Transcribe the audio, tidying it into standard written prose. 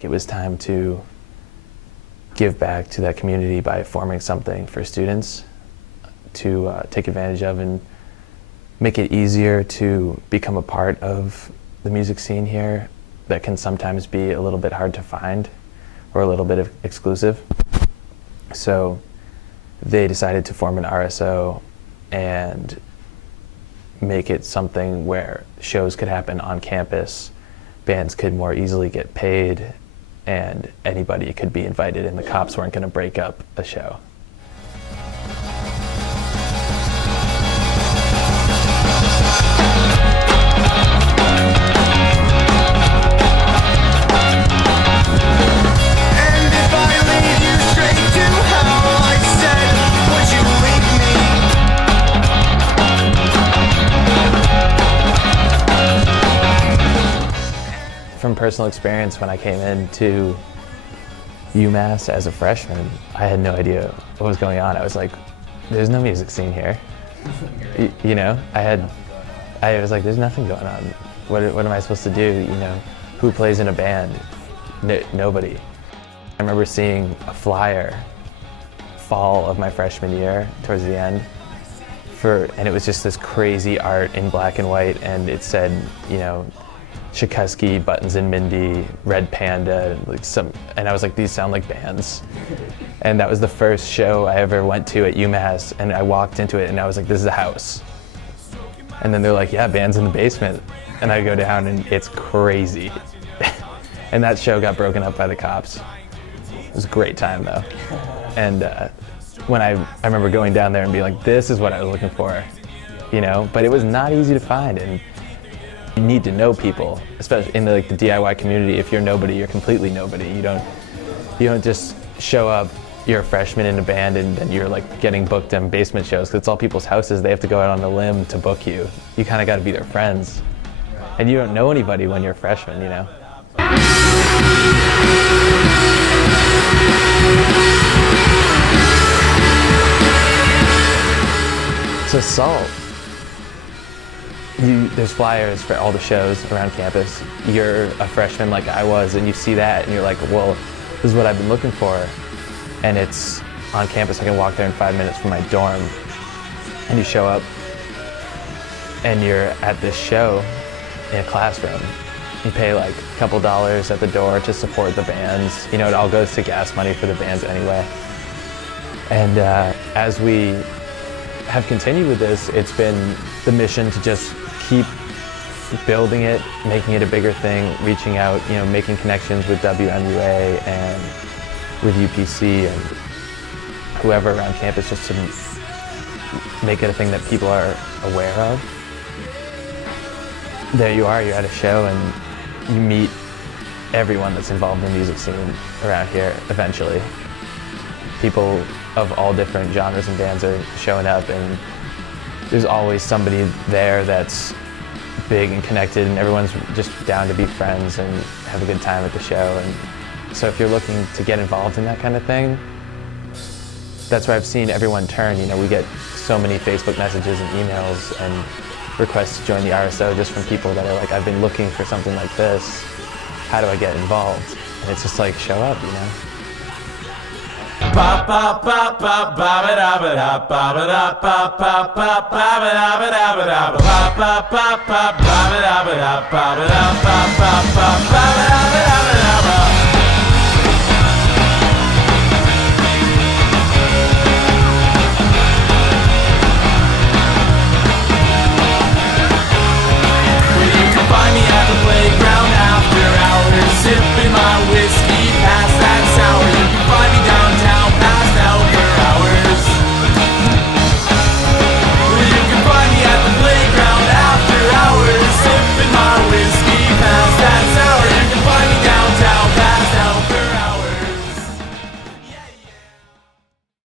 It was time to give back to that community by forming something for students to take advantage of and make it easier to become a part of the music scene here that can sometimes be a little bit hard to find or a little bit exclusive. So they decided to form an RSO and make it something where shows could happen on campus, bands could more easily get paid, and anybody could be invited, and the cops weren't going to break up a show. From personal experience, when I came into UMass as a freshman, I had no idea what was going on. I was like, there's no music scene here. You know, I was like, there's nothing going on. What am I supposed to do? You know, who plays in a band? Nobody. I remember seeing a flyer fall of my freshman year towards the end and it was just this crazy art in black and white, and it said, you know, Tchaikovsky, Buttons and Mindy, Red Panda, and I was like, these sound like bands. And that was the first show I ever went to at UMass, and I walked into it and I was like, this is a house. And then they're like, yeah, band's in the basement. And I go down and it's crazy. And that show got broken up by the cops. It was a great time though. And when I remember going down there and being like, this is what I was looking for, you know, but it was not easy to find. And you need to know people, especially in the DIY community. If you're nobody, you're completely nobody. You don't just show up, you're a freshman in a band, and then you're like getting booked on basement shows, because it's all people's houses. They have to go out on a limb to book you. You kind of got to be their friends. And you don't know anybody when you're a freshman, you know? So SALT. There's flyers for all the shows around campus. You're a freshman like I was, and you see that and you're like, well, this is what I've been looking for. And it's on campus. I can walk there in 5 minutes from my dorm. And you show up and you're at this show in a classroom. You pay like a couple dollars at the door to support the bands. You know, it all goes to gas money for the bands anyway. And as we have continued with this, it's been the mission to just keep building it, making it a bigger thing, reaching out, you know, making connections with WMUA and with UPC and whoever around campus, just to make it a thing that people are aware of. There you are, you're at a show and you meet everyone that's involved in the music scene around here eventually. People of all different genres and bands are showing up, and there's always somebody there that's big and connected, and everyone's just down to be friends and have a good time at the show. And so if you're looking to get involved in that kind of thing, that's where I've seen everyone turn. You know, we get so many Facebook messages and emails and requests to join the RSO just from people that are like, I've been looking for something like this. How do I get involved? And it's just like, show up, you know? Ba ba ba ba ba ba da ba da ba ba da ba ba ba ba ba da ba da ba da ba ba ba ba ba ba ba da ba da ba ba da ba ba ba ba.